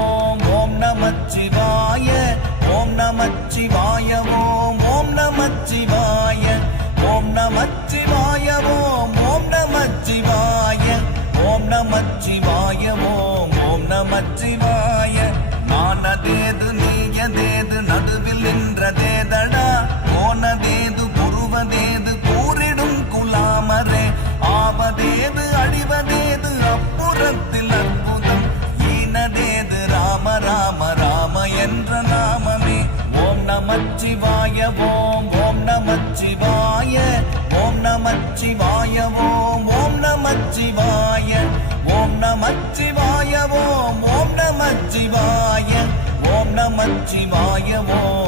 ஓம் ஓம் நமச்சிவாய ஓம் நமச்சிவாய ஓம் ஓம் நமச்சிவாய ஓம் நமச்சிவாய ஓம் ஓம் நமச்சிவாய ஓம் நமச்சிவாய ஓம் ஓம் நமச்சிவாய நானதேது நீயதேது நடுவில் நின்றதேதடா போனதேது புருவதேது கூறிடும் குலாமரே ஆவதேது அழிவதேது அப்புறத்தில் அற்புதம் ஈனதேது ராம ராம ராம என்ற நாமமே ஓம் நமச்சிவாய ஓம் ஓம் நமச்சிவாய ஓம் நமச்சிவாய ஓம் ஓம் நமச்சிவாய ஓம் நமச்சிவாய ஓம் ஓம் நமச்சிவாய ஓம் நமச்சிவாய ஓம்